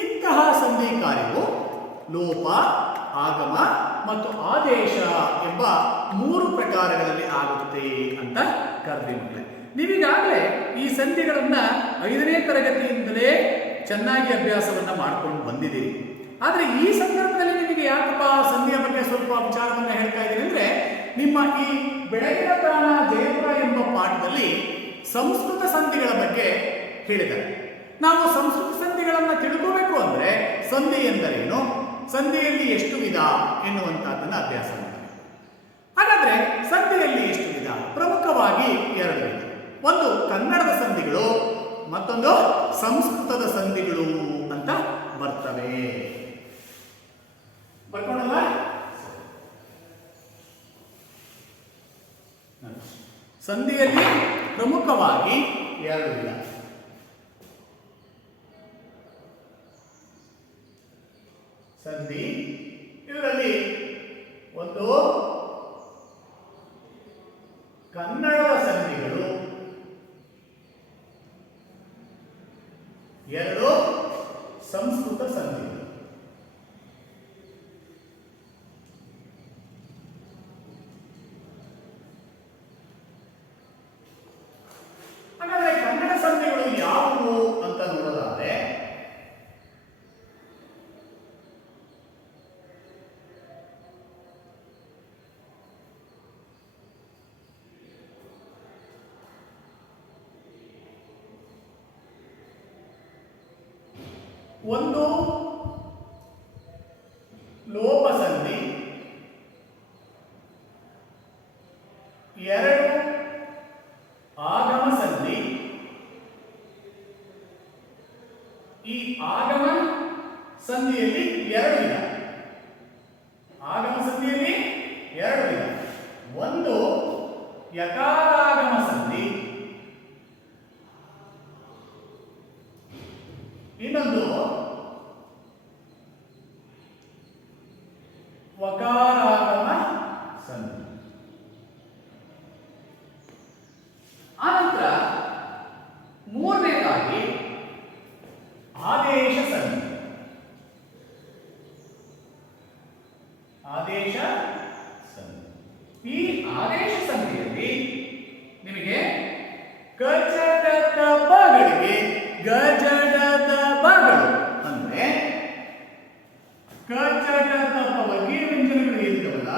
ಇಂತಹ ಸಂಧಿ ಕಾರ್ಯವು ಲೋಪ, ಆಗಮ ಮತ್ತು ಆದೇಶ ಎಂಬ 3 ಪ್ರಕಾರಗಳಲ್ಲಿ ಆಗುತ್ತೆ ಅಂತ ಕರೆದಿದ್ದೇವೆ. ನೀವೀಗಾಗಲೇ ಈ ಸಂಧಿಗಳನ್ನ 5ನೇ ತರಗತಿಯಿಂದಲೇ ಚೆನ್ನಾಗಿ ಅಭ್ಯಾಸವನ್ನ ಮಾಡ್ಕೊಂಡು ಬಂದಿದ್ದೀರಿ. ಆದರೆ ಈ ಸಂದರ್ಭದಲ್ಲಿ ನಿಮಗೆ ಯಾಕಪ್ಪ ಸಂಧಿಯ ಬಗ್ಗೆ ಸ್ವಲ್ಪ ವಿಚಾರವನ್ನ ಹೇಳ್ತಾ ಇದ್ದೀನಿ ಅಂದ್ರೆ, ನಿಮ್ಮ ಈ ಬೆಳಗಿನ ತಾಣ ಜಯಪುರ ಎಂಬ ಪಾಠದಲ್ಲಿ ಸಂಸ್ಕೃತ ಸಂಧಿಗಳ ಬಗ್ಗೆ ಹೇಳಿದ್ದಾರೆ. ನಾವು ಸಂಸ್ಕೃತ ಸಂಧಿಗಳನ್ನು ತಿಳ್ಕೋಬೇಕು ಅಂದ್ರೆ ಸಂಧಿ ಎಂದರೇನು, ಸಂಧಿಯಲ್ಲಿ ಎಷ್ಟು ವಿಧ ಎನ್ನುವಂತಹದ್ದನ್ನು ಅಭ್ಯಾಸ ಮಾಡಿ. ಹಾಗಾದ್ರೆ ಸಂಧಿಯಲ್ಲಿ ಎಷ್ಟು ವಿಧ? ಪ್ರಮುಖವಾಗಿ 2 ವಿಧ. ಒಂದು ಕನ್ನಡದ ಸಂಧಿಗಳು, ಮತ್ತೊಂದು ಸಂಸ್ಕೃತದ ಸಂಧಿಗಳು ಅಂತ ಬರ್ತವೆ. ಬರ್ಕೊಂಡಲ್ಲ? ಸಂಧಿಯಲ್ಲಿ ಪ್ರಮುಖವಾಗಿ 2 ವಿಧ. ಸಂಧಿ ಇದರಲ್ಲಿ ಒಂದು ಕನ್ನಡದ ಸಂಧಿಗಳು, 2 ಸಂಸ್ಕೃತ ಸಂಧಿಗಳು. ಹಾಗಾದ್ರೆ ಕನ್ನಡ ಸಂಧಿಗಳು ಯಾವುವು ಅಂತ ನೋಡೋದಾದ್ರೆ ಒಂದು ಲೋಪ ಸಂಧಿ, 2 ಆಗಮ ಸಂಧಿ. ಈ ಆಗಮ ಸಂಧಿಯಲ್ಲಿ 2 ವಿಧ. ಆಗಮ ಸಂಧಿಯಲ್ಲಿ 2 ವಿಧ. ಒಂದು ಯಕಾರಾಗಮ ಸಂಧಿ, ಇನ್ನೊಂದು ವಕಾರಾಗಮ ಸಂಧಿ. ಆನಂತರ 3ನೇದಾಗಿ ಆದೇಶ ಸಂಧಿ. ಆದೇಶ ಸಂಧಿ. ಈ ಆದೇಶ ಸಂಧಿಯಲ್ಲಿ ನಿಮಗೆ ಕಚಡದ ಬಗಳಿಗೆ ಗಜಡದ ಬಗಳು ಅಂದ್ರೆ ಕಚಡದ ವರ್ಗೀಯ ವ್ಯಂಜನಗಳು ಏನಿದ್ದಾವಲ್ಲ,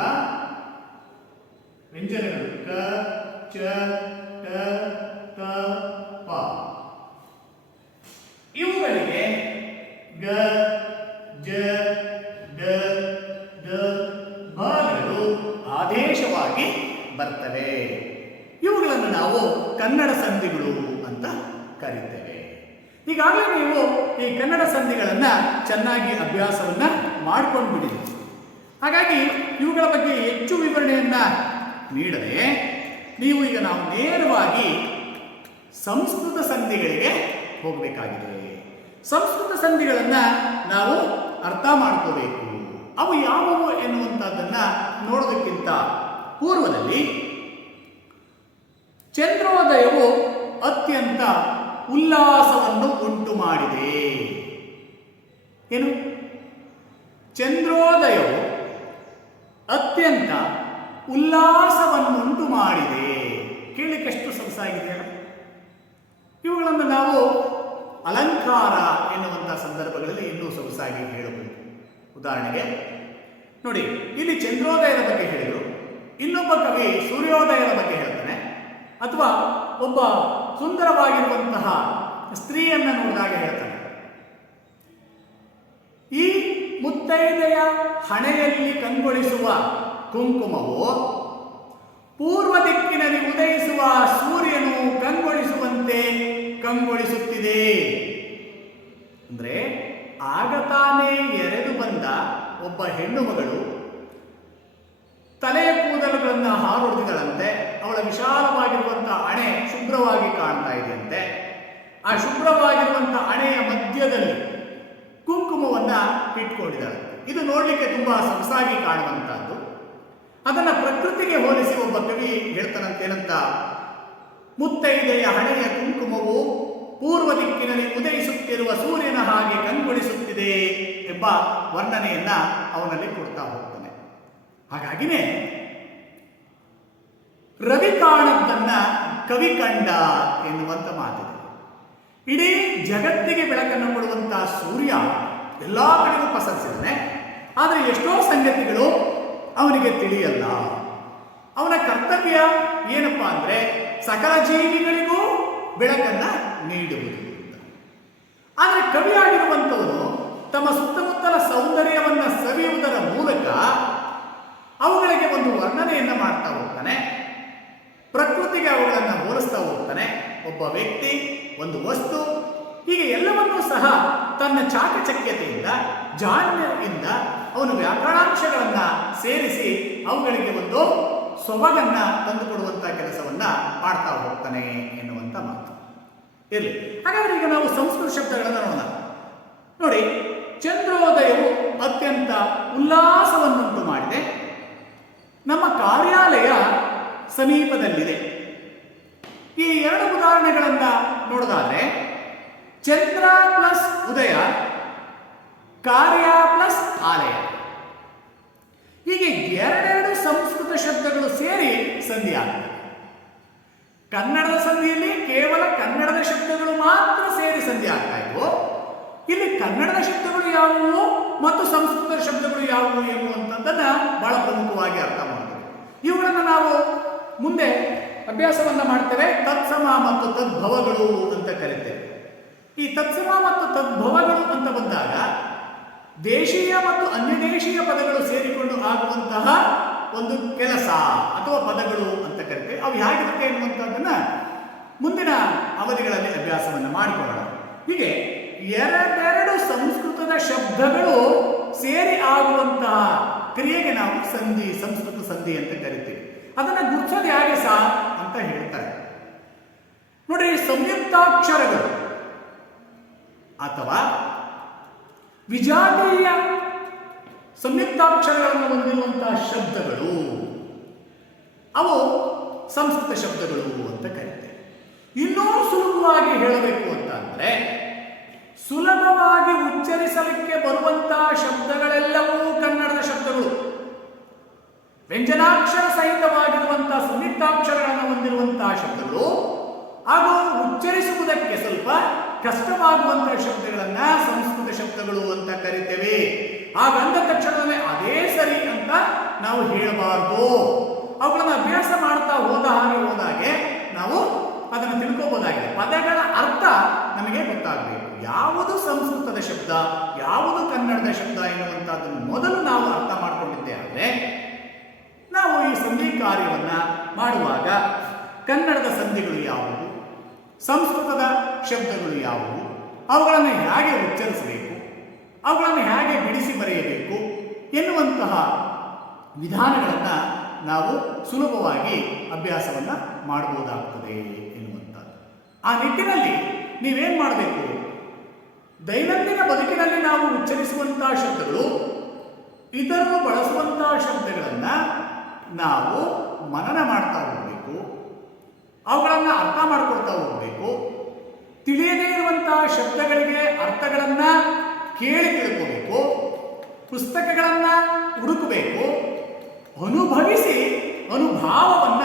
ವ್ಯಂಜನಗಳು ಕ, ಚ, ಟ, ತ, ಪ, ಇವುಗಳಿಗೆ ಗ, ಜ, ಡ, ದ, ಬಗಳು ಆದೇಶವಾಗಿ ಬರ್ತವೆ. ಇವುಗಳನ್ನು ನಾವು ಕನ್ನಡ ಸಂಧಿಗಳು ಅಂತ ಕರೀತೇವೆ. ಈಗಾಗಲೇ ನೀವು ಈ ಕನ್ನಡ ಸಂಧಿಗಳನ್ನ ಚೆನ್ನಾಗಿ ಅಭ್ಯಾಸವನ್ನ ಮಾಡ್ಕೊಂಡು ಬಿಟ್ಟಿದ್ದೀರಿ. ಹಾಗಾಗಿ ಇವುಗಳ ಬಗ್ಗೆ ಹೆಚ್ಚು ವಿವರಣೆಯನ್ನ ನೀಡದೆ ನೀವು ಈಗ ನಾವು ನೇರವಾಗಿ ಸಂಸ್ಕೃತ ಸಂಧಿಗಳಿಗೆ ಹೋಗಬೇಕಾಗಿದೆ. ಸಂಸ್ಕೃತ ಸಂಧಿಗಳನ್ನ ನಾವು ಅರ್ಥ ಮಾಡ್ಕೋಬೇಕು. ಅವು ಯಾವುವು ಎನ್ನುವಂಥದ್ದನ್ನ ನೋಡೋದಕ್ಕಿಂತ ಪೂರ್ವದಲ್ಲಿ ಚಂದ್ರೋದಯವು ಅತ್ಯಂತ ಉಲ್ಲಾಸವನ್ನು ಉಂಟು ಮಾಡಿದೆ. ಏನು? ಚಂದ್ರೋದಯವು ಅತ್ಯಂತ ಉಲ್ಲಾಸವನ್ನುಂಟು ಮಾಡಿದೆ. ಕೇಳಲಿಕ್ಕೆ ಎಷ್ಟು ಸೊಗಸಾಗಿದೆಯಲ್ಲ. ಇವುಗಳನ್ನು ನಾವು ಅಲಂಕಾರ ಎನ್ನುವಂಥ ಸಂದರ್ಭಗಳಲ್ಲಿ ಇನ್ನೂ ಸೊಗಸಾಗಿ ಹೇಳಬಹುದು. ಉದಾಹರಣೆಗೆ ನೋಡಿ, ಇಲ್ಲಿ ಚಂದ್ರೋದಯದ ಬಗ್ಗೆ ಹೇಳಿದರು, ಇನ್ನೊಬ್ಬ ಕವಿ ಸೂರ್ಯೋದಯದ ಬಗ್ಗೆ ಹೇಳ್ತಾನೆ, ಅಥವಾ ಒಬ್ಬ ಸುಂದರವಾಗಿರುವಂತಹ ಸ್ತ್ರೀಯನ್ನು ನೋಡಿದಾಗ ಹೇಳ್ತಾನೆ, ಈ ಮುತ್ತೈದೆಯ ಹಣೆಯಲ್ಲಿ ಕಂಗೊಳಿಸುವ ಕುಂಕುಮವು ಪೂರ್ವ ದಿಕ್ಕಿನಲ್ಲಿ ಉದಯಿಸುವ ಸೂರ್ಯನು ಕಂಗೊಳಿಸುವಂತೆ ಕಂಗೊಳಿಸುತ್ತಿದೆ. ಅಂದ್ರೆ ಆಗ ತಾನೇ ಎರೆದು ಬಂದ ಒಬ್ಬ ಹೆಣ್ಣು ಮಗಳು ತಲೆಯ ಕೂದಲುಗಳನ್ನು ಹಾರೊಡೆದಿದ್ದಳಂತೆ. ಅವಳ ವಿಶಾಲವಾಗಿರುವಂತಹ ಹಣೆ ಶುಭ್ರವಾಗಿ ಕಾಣ್ತಾ ಇದೆಯಂತೆ. ಆ ಶುಭ್ರವಾಗಿರುವಂತಹ ಹಣೆಯ ಮಧ್ಯದಲ್ಲಿ ಕುಂಕುಮವನ್ನ ಇಟ್ಕೊಂಡಿದ್ದಾಳೆ. ಇದು ನೋಡ್ಲಿಕ್ಕೆ ತುಂಬಾ ಸೊಗಸಾಗಿ ಕಾಣುವಂತಹದ್ದು. ಅದನ್ನ ಪ್ರಕೃತಿಗೆ ಹೋಲಿಸಿ ಒಬ್ಬ ಕವಿ ಹೇಳ್ತಾನಂತೇನಂತ, ಮುತ್ತೈದೆಯ ಹಣೆಯ ಕುಂಕುಮವು ಪೂರ್ವ ದಿಕ್ಕಿನಲ್ಲಿ ಉದಯಿಸುತ್ತಿರುವ ಸೂರ್ಯನ ಹಾಗೆ ಕಂಗೊಳಿಸುತ್ತಿದೆ ಎಂಬ ವರ್ಣನೆಯನ್ನ ಅವನಲ್ಲಿ ಕೊಡ್ತಾ ಹೋಗ್ತಾನೆ. ಹಾಗಾಗಿನೇ ರವಿ ಕಾಣದ್ದನ್ನ ಕವಿ ಕಂಡ ಎನ್ನುವಂತ ಮಾತಿದೆ. ಇಡೀ ಜಗತ್ತಿಗೆ ಬೆಳಕನ್ನು ಕೊಡುವಂತಹ ಸೂರ್ಯ ಎಲ್ಲಾ ಕಡೆಗೂ ಪಸರಿಸಿದ್ದಾನೆ. ಆದರೆ ಎಷ್ಟೋ ಸಂಗತಿಗಳು ಅವನಿಗೆ ತಿಳಿಯಲ್ಲ. ಅವನ ಕರ್ತವ್ಯ ಏನಪ್ಪಾ ಅಂದ್ರೆ ಸಕಲ ಜೀವಿಗಳಿಗೂ ಬೆಳಕನ್ನ ನೀಡುವುದು. ಆದರೆ ಕವಿಯಾಗಿರುವಂಥವನು ತಮ್ಮ ಸುತ್ತಮುತ್ತಲ ಸೌಂದರ್ಯವನ್ನ ಸವಿಯುವುದರ ಮೂಲಕ ಅವುಗಳಿಗೆ ಒಂದು ವರ್ಣನೆಯನ್ನ ಮಾಡ್ತಾ ಹೋಗ್ತಾನೆ. ಪ್ರಕೃತಿಗೆ ಅವುಗಳನ್ನು ಹೋಲಿಸ್ತಾ ಹೋಗ್ತಾನೆ. ಒಬ್ಬ ವ್ಯಕ್ತಿ, ಒಂದು ವಸ್ತು, ಹೀಗೆ ಎಲ್ಲವನ್ನೂ ಸಹ ತನ್ನ ಚಾಕಚಕ್ಯತೆಯಿಂದ, ಜಾಣ್ಮೆಯಿಂದ ಅವನು ವ್ಯಾಕರಣಾಂಶಗಳನ್ನ ಸೇರಿಸಿ ಅವುಗಳಿಗೆ ಒಂದು ಸೊಬಗನ್ನ ತಂದುಕೊಡುವಂತಹ ಕೆಲಸವನ್ನ ಮಾಡ್ತಾ ಹೋಗ್ತಾನೆ ಎನ್ನುವಂತ ಮಾತು ಇರಲಿ. ಹಾಗಾದ್ರೆ ಈಗ ನಾವು ಸಂಸ್ಕೃತ ಶಬ್ದಗಳನ್ನು ನೋಡೋಣ. ನೋಡಿ, ಚಂದ್ರೋದಯವು ಅತ್ಯಂತ ಉಲ್ಲಾಸವನ್ನುಂಟು ಮಾಡಿದೆ. ನಮ್ಮ ಕಾರ್ಯಾಲಯ ಸಮೀಪದಲ್ಲಿದೆ. ಈ ಎರಡು ಉದಾಹರಣೆಗಳನ್ನ ನೋಡೋದಾದ್ರೆ, ಚಂದ್ರ ಪ್ಲಸ್ ಉದಯ, ಕಾರ್ಯ ಪ್ಲಸ್ ಆಲಯ, ಹೀಗೆ ಎರಡೆರಡು ಸಂಸ್ಕೃತ ಶಬ್ದಗಳು ಸೇರಿ ಸಂಧಿ ಆಗ್ತದೆ. ಕನ್ನಡದ ಸಂಧಿಯಲ್ಲಿ ಕೇವಲ ಕನ್ನಡದ ಶಬ್ದಗಳು ಮಾತ್ರ ಸೇರಿ ಸಂಧಿ ಆಗ್ತಾ ಇದ್ವು. ಇಲ್ಲಿ ಕನ್ನಡದ ಶಬ್ದಗಳು ಯಾವುವು ಮತ್ತು ಸಂಸ್ಕೃತ ಶಬ್ದಗಳು ಯಾವುವು ಎನ್ನುವಂಥದ್ದನ್ನ ಬಹಳ ಪ್ರಮುಖವಾಗಿ ಅರ್ಥ ಮಾಡ್ತೇವೆ. ಇವುಗಳನ್ನು ನಾವು ಮುಂದೆ ಅಭ್ಯಾಸವನ್ನ ಮಾಡ್ತೇವೆ. ತತ್ಸಮ ಮತ್ತು ತದ್ಭವಗಳು ಅಂತ ಕರೀತೇವೆ. ಈ ತತ್ಸಮ ಮತ್ತು ತದ್ಭವಗಳು ಅಂತ ಬಂದಾಗ ದೇಶೀಯ ಮತ್ತು ಅನ್ಯದೇಶೀಯ ಪದಗಳು ಸೇರಿಕೊಂಡು ಆಗುವಂತಹ ಒಂದು ಕೆಲಸ ಅಥವಾ ಪದಗಳು ಅಂತ ಕರಿತೇವೆ. ಅವು ಹೇಗಿರುತ್ತೆ ಎನ್ನುವಂಥದ್ದನ್ನ ಮುಂದಿನ ಅವಧಿಗಳಲ್ಲಿ ಅಭ್ಯಾಸವನ್ನು ಮಾಡಿಕೊಳ್ಳೋಣ. ಹೀಗೆ ಎರಡೆರಡು ಸಂಸ್ಕೃತದ ಶಬ್ದಗಳು ಸೇರಿ ಆಗುವಂತಹ ಕ್ರಿಯೆಗೆ ನಾವು ಸಂಧಿ, ಸಂಸ್ಕೃತ ಸಂಧಿ ಅಂತ ಕರಿತೀವಿ. ಅದನ್ನು ಗುರುತಿಸೋದು ಹೇಗೆ ಸಹ ಅಂತ ಹೇಳ್ತಾರೆ. ನೋಡ್ರಿ, ಸಂಯುಕ್ತಾಕ್ಷರಗಳು ಅಥವಾ ವಿಜಾತೀಯ ಸಂಯುಕ್ತಾಕ್ಷರಗಳನ್ನು ಹೊಂದಿರುವಂತಹ ಶಬ್ದಗಳು ಅವು ಸಂಸ್ಕೃತ ಶಬ್ದಗಳು ಅಂತ ಕರೀತೇವೆ. ಇನ್ನೂ ಸುಲಭವಾಗಿ ಹೇಳಬೇಕು ಅಂತ ಅಂದ್ರೆ, ಸುಲಭವಾಗಿ ಉಚ್ಚರಿಸಲಿಕ್ಕೆ ಬರುವಂತಹ ಶಬ್ದಗಳೆಲ್ಲವೂ ಕನ್ನಡದ ಶಬ್ದಗಳು. ವ್ಯಂಜನಾಕ್ಷರ ಸಹಿತವಾಗಿರುವಂತಹ ಸಂಯುಕ್ತಾಕ್ಷರಗಳನ್ನು ಹೊಂದಿರುವಂತಹ ಶಬ್ದಗಳು ಹಾಗೂ ಉಚ್ಚರಿಸುವುದಕ್ಕೆ ಸ್ವಲ್ಪ ಕಷ್ಟವಾಗುವಂತಹ ಶಬ್ದಗಳನ್ನ ಸಂಸ್ಕೃತ ಶಬ್ದಗಳು ಅಂತ ಕರಿತೇವೆ. ಹಾಗಂದ ತಕ್ಷಣವೇ ಅದೇ ಸರಿ ಅಂತ ನಾವು ಹೇಳಬಾರ್ದು. ಅವುಗಳನ್ನು ಅಭ್ಯಾಸ ಮಾಡ್ತಾ ಹೋದಾಗೆ ನಾವು ಅದನ್ನು ತಿಳ್ಕೋಬಹುದಾಗಿದೆ. ಪದಗಳ ಅರ್ಥ ನಮಗೆ ಗೊತ್ತಾಗಬೇಕು. ಯಾವುದು ಸಂಸ್ಕೃತದ ಶಬ್ದ, ಯಾವುದು ಕನ್ನಡದ ಶಬ್ದ ಎನ್ನುವಂತಹದ್ದನ್ನು ಮೊದಲು ನಾವು ಅರ್ಥ ಮಾಡಿಕೊಂಡಿದ್ದೇ ಆದರೆ ನಾವು ಈ ಸಂಧಿ ಕಾರ್ಯವನ್ನ ಮಾಡುವಾಗ ಕನ್ನಡದ ಸಂಧಿಗಳು ಯಾವುವು, ಸಂಸ್ಕೃತದ ಶಬ್ದಗಳು ಯಾವುವು, ಅವುಗಳನ್ನು ಹೇಗೆ ಉಚ್ಚರಿಸಬೇಕು, ಅವುಗಳನ್ನು ಹೇಗೆ ಬಿಡಿಸಿ ಬರೆಯಬೇಕು ಎನ್ನುವಂತಹ ವಿಧಾನಗಳನ್ನು ನಾವು ಸುಲಭವಾಗಿ ಅಭ್ಯಾಸವನ್ನು ಮಾಡಬಹುದಾಗ್ತದೆ ಎನ್ನುವಂಥದ್ದು. ಆ ನಿಟ್ಟಿನಲ್ಲಿ ನೀವೇನು ಮಾಡಬೇಕು, ದೈನಂದಿನ ಬದುಕಿನಲ್ಲಿ ನಾವು ಉಚ್ಚರಿಸುವಂತಹ ಶಬ್ದಗಳು, ಇತರರು ಬಳಸುವಂತಹ ಶಬ್ದಗಳನ್ನು ನಾವು ಮನನ ಮಾಡ್ತಾ ಹೋಗಬೇಕು, ಅವುಗಳನ್ನು ಅರ್ಥ ಮಾಡ್ಕೊಳ್ತಾ ಹೋಗಬೇಕು. ತಿಳಿಯದೇ ಇರುವಂತಹ ಶಬ್ದಗಳಿಗೆ ಅರ್ಥಗಳನ್ನ ಕೇಳಿ ತಿಳ್ಕೋಬೇಕು, ಪುಸ್ತಕಗಳನ್ನ ಹುಡುಕಬೇಕು, ಅನುಭವಿಸಿ ಅನುಭಾವವನ್ನ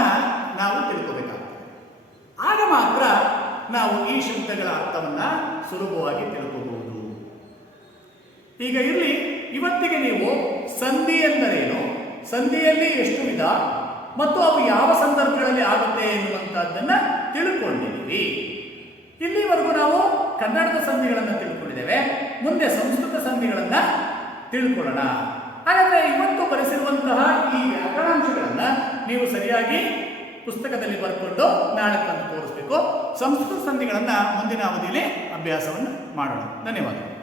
ನಾವು ತಿಳ್ಕೋಬೇಕಾಗ್ತದೆ. ಆಗ ಮಾತ್ರ ನಾವು ನಾವು ಈ ಶಬ್ದಗಳ ಅರ್ಥವನ್ನ ಸುಲಭವಾಗಿ ತಿಳ್ಕೋಬಹುದು. ಈಗ ಇಲ್ಲಿ ಇವತ್ತಿಗೆ ನೀವು ಸಂಧಿ ಎಂದರೇನು, ಸಂಧಿಯಲ್ಲಿ ಎಷ್ಟು ವಿಧ ಮತ್ತು ಅವು ಯಾವ ಸಂದರ್ಭಗಳಲ್ಲಿ ಆಗುತ್ತೆ ಎನ್ನುವಂತಹದ್ದನ್ನ ತಿಳ್ಕೊಂಡಿದ್ದೀವಿ. ಇಲ್ಲಿವರೆಗೂ ನಾವು ಕನ್ನಡದ ಸಂಧಿಗಳನ್ನು ತಿಳ್ಕೊಂಡಿದ್ದೇವೆ. ಮುಂದೆ ಸಂಸ್ಕೃತ ಸಂಧಿಗಳನ್ನ ತಿಳ್ಕೊಳ್ಳೋಣ. ಹಾಗಾದ್ರೆ ಇವತ್ತು ಬರೆಸಿರುವಂತಹ ಈ ವ್ಯಾಕರಣಾಂಶಗಳನ್ನ ನೀವು ಸರಿಯಾಗಿ ಪುಸ್ತಕದಲ್ಲಿ ಬರ್ಕೊಂಡು ನಾಳೆ ತಂದು ತೋರಿಸಬೇಕು. ಸಂಸ್ಕೃತ ಸಂಧಿಗಳನ್ನ ಮುಂದಿನ ಅವಧಿಯಲ್ಲಿ ಅಭ್ಯಾಸವನ್ನು ಮಾಡೋಣ. ಧನ್ಯವಾದ.